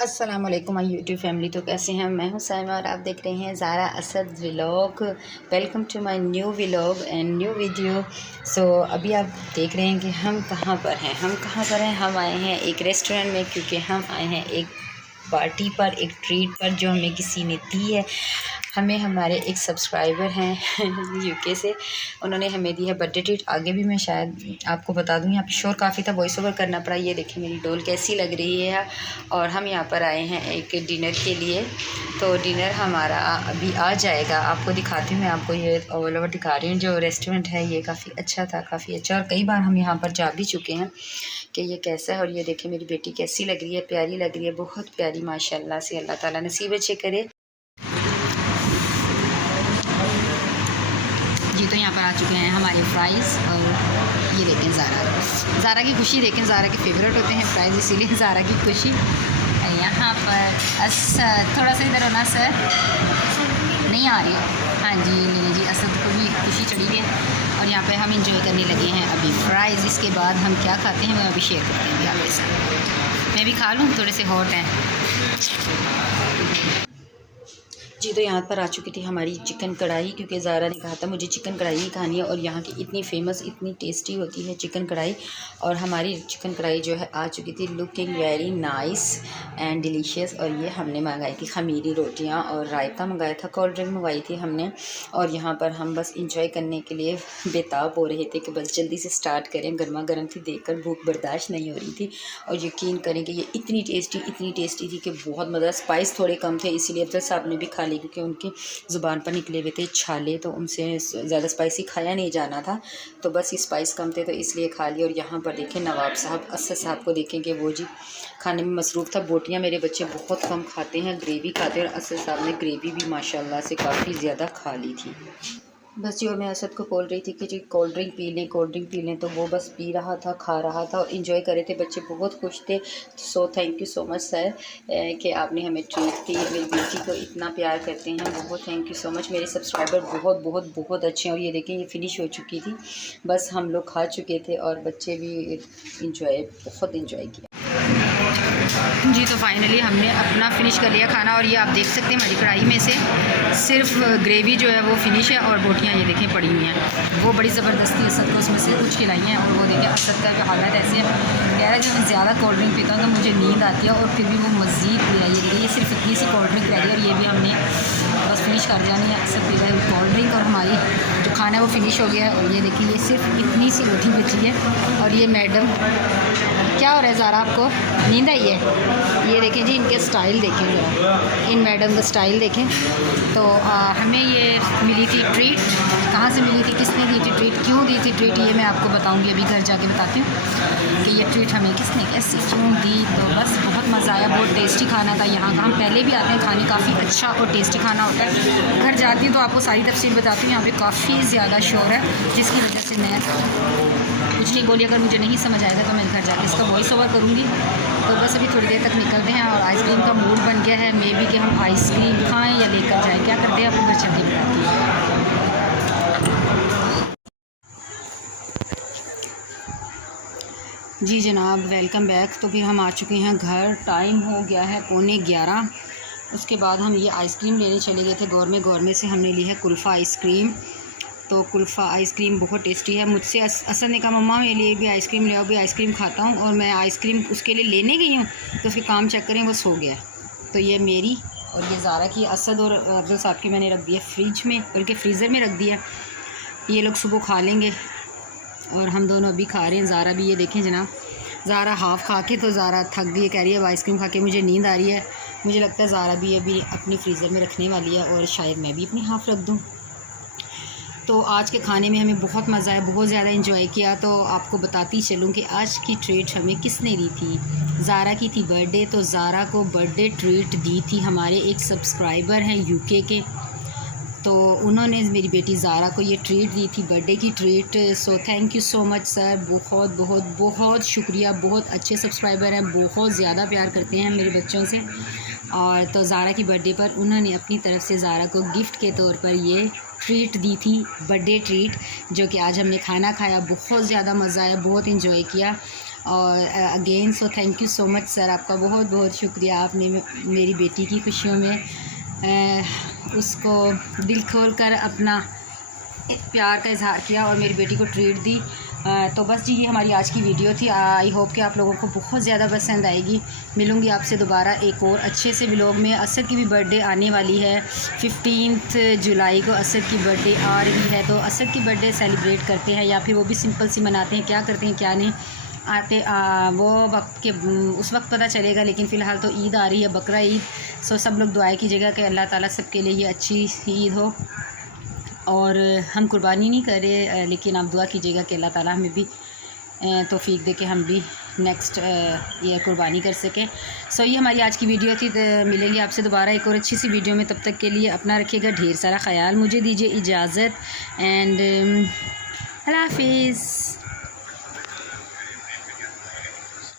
अस्सलाम वालेकुम my YouTube family. तो कैसे हैं? मैं हूं साइमा और आप देख रहे हैं Zara Asad vlog. Welcome to my new vlog and new video. So अभी आप देख रहे हैं कि हम कहाँ पर हैं। हम आए हैं एक रेस्टोरेंट में, क्योंकि हम आए हैं एक पार्टी पर, एक ट्रीट पर जो हमें किसी ने दी है। हमें हमारे एक सब्सक्राइबर हैं यूके से, उन्होंने हमें दी है बर्थडे ट्रीट। आगे भी मैं शायद आपको बता दूँ, यहाँ पे शोर काफ़ी था, वॉइस ओवर करना पड़ा। ये देखें मेरी डोल कैसी लग रही है। और हम यहाँ पर आए हैं एक डिनर के लिए। तो डिनर हमारा अभी आ जाएगा, आपको दिखाती हूँ। मैं आपको ये ऑल ओवर दिखा रही हूँ। जो रेस्टोरेंट है ये काफ़ी अच्छा था, काफ़ी अच्छा, और कई बार हम यहाँ पर जा भी चुके हैं कि ये कैसा है। और ये देखें मेरी बेटी कैसी लग रही है, प्यारी लग रही है, बहुत प्यारी माशाल्लाह से। अल्लाह ताला नसीब अच्छे करे जी। तो यहाँ पर आ चुके हैं हमारे फ्राइज़, और ये देखें ज़ारा की खुशी देखें। ज़ारा के फेवरेट होते हैं फ्राइज़, इसीलिए ज़ारा की खुशी। यहाँ पर थोड़ा सा इधर होना सर, नहीं आ रही है। हाँ जी, नहीं जी, असद को भी खुशी चढ़ी हुई है। और यहाँ पे हम इंजॉय करने लगे हैं अभी फ्राइज़। इसके बाद हम क्या खाते हैं मैं अभी शेयर करती हूँ आपके साथ। मैं भी खा लूँ, थोड़े से हॉट हैं जी। तो यहाँ पर आ चुकी थी हमारी चिकन कढ़ाई, क्योंकि ज़ारा ने कहा था मुझे चिकन कढ़ाई ही खानी है, और यहाँ की इतनी फेमस, इतनी टेस्टी होती है चिकन कढ़ाई। और हमारी चिकन कढ़ाई जो है आ चुकी थी, looking very nice and delicious. और ये हमने मंगाई थी खमीरी रोटियाँ और रायता मंगाया था, कोल्ड ड्रिंक मंगवाई थी हमने। और यहाँ पर हम बस इंजॉय करने के लिए बेताब हो रहे थे कि बस जल्दी से स्टार्ट करें। गर्मा गर्म थी, देखकर भूख बर्दाश्त नहीं हो रही थी। और यकीन करें कि ये इतनी टेस्टी थी कि बहुत मज़ा। स्पाइस थोड़े कम थे, इसीलिए अफजल साहब ने भी खा ली, क्योंकि उनकी ज़ुबान पर निकले हुए थे छाले, तो उनसे ज़्यादा स्पाइसी खाया नहीं जाना था। तो बस ये स्पाइस कम थे, तो इसलिए खा लिया। और यहाँ पर देखें नवाब साहब, असद साहब को देखें कि वो जी खाने में मसरूफ़ था। बोटियाँ मेरे बच्चे बहुत कम खाते हैं, ग्रेवी खाते हैं, और असद साहब ने ग्रेवी भी माशाल्लाह से काफ़ी ज़्यादा खा ली थी। बस जी, और मैं असद को बोल रही थी कि जी कोल्ड ड्रिंक पी लें, तो वो बस पी रहा था, खा रहा था, और इन्जॉय कर रहे थे। बच्चे बहुत खुश थे। So thank you so much sir कि आपने हमें ट्रीट दी। मेरी बेटी को इतना प्यार करते हैं, बहुत थैंक यू सो मच। मेरे सब्सक्राइबर बहुत अच्छे हैं। और ये देखें ये फ़िनिश हो चुकी थी, बस हम लोग खा चुके थे, और बच्चे भी बहुत इन्जॉय किया जी। तो फाइनली हमने अपना फ़िनिश कर लिया खाना, और ये आप देख सकते हैं हमारी कढ़ाई में से सिर्फ ग्रेवी जो है वो फ़िनिश है, और बोटियाँ ये देखें पड़ी हुई हैं। वो बड़ी ज़बरदस्ती असद को उसमें से कुछ खिलाई हैं। और वो देखें असद का हालत ऐसे है, कह रहा है जब मैं ज़्यादा कोल्ड ड्रिंक पीता हूँ तो मुझे नींद आती है, और फिर भी वो मज़ीद पी रही है। ये सिर्फ इतनी सी कोल्ड ड्रिंक रह गई, और ये भी हमने बस फिनिश कर जानी है। असद पी रहा है कोल्ड ड्रिंक, और हमारी जो खाना है वो फिनिश हो गया है। और ये देखिए ये सिर्फ इतनी सी रोटी बची है। और ये मैडम, क्या हो रहा है ज़ारा, आपको नींद आई है? ये देखें जी, इनके स्टाइल देखें ज़रा, इन मैडम का स्टाइल देखें। तो हमें ये मिली थी ट्रीट। कहाँ से मिली थी, किसने दी थी ट्रीट, क्यों दी थी ट्रीट, ये मैं आपको बताऊंगी, अभी घर जाके बताती हूँ कि ये ट्रीट हमें किसने कैसे क्यों दी। तो बस बहुत मज़ा आया, बहुत टेस्टी खाना था। यहाँ का हम पहले भी आते हैं खाने, काफ़ी अच्छा और टेस्टी खाना होता है। घर जाती हूँ तो आपको सारी तफसील बताती हूँ। यहाँ पर काफ़ी ज़्यादा शोर है, जिसकी वजह से मैं कुछ नहीं बोली। अगर मुझे नहीं समझ आएगा तो मैं घर जाके इसका वॉइस ओवर करूँगी। तो बस अभी थोड़ी देर तक निकलते हैं, और आइसक्रीम का मूड बन गया है। मे बी कि हम आइसक्रीम खाएं या लेकर जाएं, क्या करते हैं आपको घर चल के बताती हूँ जी जनाब। Welcome back. तो फिर हम आ चुके हैं घर, टाइम हो गया है 11:15। उसके बाद हम ये आइसक्रीम लेने चले गए थे गौरमे से। हमने ली है कुल्फ़ा आइसक्रीम। तो कुल्फ़ा आइसक्रीम बहुत टेस्टी है। मुझसे असद ने कहा मम्मा मेरे लिए भी आइसक्रीम ले आओ, भी आइसक्रीम खाता हूँ। और मैं आइसक्रीम उसके लिए लेने गई हूँ तो उसके काम चेक करें वो सो गया। तो ये मेरी और ये ज़ारा की, असद और अफजल साहब की मैंने रख दिया फ्रिज में, बल्कि फ्रीज़र में रख दिया। ये लोग सुबह खा लेंगे, और हम दोनों अभी खा रहे हैं। ज़ारा भी, ये देखें जनाब, ज़ारा हाफ़ खा के, तो ज़ारा थक गई, कह रही है अब आइसक्रीम खा के मुझे नींद आ रही है। मुझे लगता है ज़ारा भी अभी अपनी फ्रीज़र में रखने वाली है, और शायद मैं भी अपनी हाफ़ रख दूँ। तो आज के खाने में हमें बहुत मज़ा आया, बहुत ज़्यादा इंजॉय किया। तो आपको बताती चलूँ कि आज की ट्रीट हमें किसने दी थी। ज़ारा की थी बर्थडे, तो ज़ारा को बर्थडे ट्रीट दी थी हमारे एक सब्सक्राइबर हैं यूके के। तो उन्होंने मेरी बेटी ज़ारा को ये ट्रीट दी थी, बर्थडे की treat. So thank you so much sir, बहुत शुक्रिया। बहुत अच्छे सब्सक्राइबर हैं, बहुत ज़्यादा प्यार करते हैं मेरे बच्चों से। और तो ज़ारा की बर्थडे पर उन्होंने अपनी तरफ से ज़ारा को गिफ्ट के तौर पर ये ट्रीट दी थी, बर्थडे ट्रीट, जो कि आज हमने खाना खाया। बहुत ज़्यादा मज़ा आया, बहुत इंजॉय किया। और again so thank you so much sir, आपका बहुत बहुत शुक्रिया। आपने मेरी बेटी की खुशियों में उसको दिल खोल कर अपना प्यार का इजहार किया और मेरी बेटी को ट्रीट दी। तो बस जी, ये हमारी आज की वीडियो थी। आई होप कि आप लोगों को बहुत ज़्यादा पसंद आएगी। मिलूँगी आपसे दोबारा एक और अच्छे से व्लॉग में। असद की भी बर्थडे आने वाली है, 15 जुलाई को असद की बर्थडे आ रही है। तो असद की बर्थडे सेलिब्रेट करते हैं या फिर वो भी सिंपल सी मनाते हैं, क्या करते हैं क्या नहीं आते वो वक्त के उस वक्त पता चलेगा। लेकिन फ़िलहाल तो ईद आ रही है, बकरा ईद। सो सब लोग दुआएं कीजिएगा कि अल्लाह ताला सबके लिए ये अच्छी ईद हो। और हम कुर्बानी नहीं कर रहे, लेकिन आप दुआ कीजिएगा कि अल्लाह ताला हमें भी तौफीक दे के हम भी नेक्स्ट ये कुर्बानी कर सकें। सो ये हमारी आज की वीडियो थी। तो मिलेंगे आपसे दोबारा एक और अच्छी सी वीडियो में। तब तक के लिए अपना रखिएगा ढेर सारा ख्याल। मुझे दीजिए इजाज़त एंड अल्लाह हाफिज़।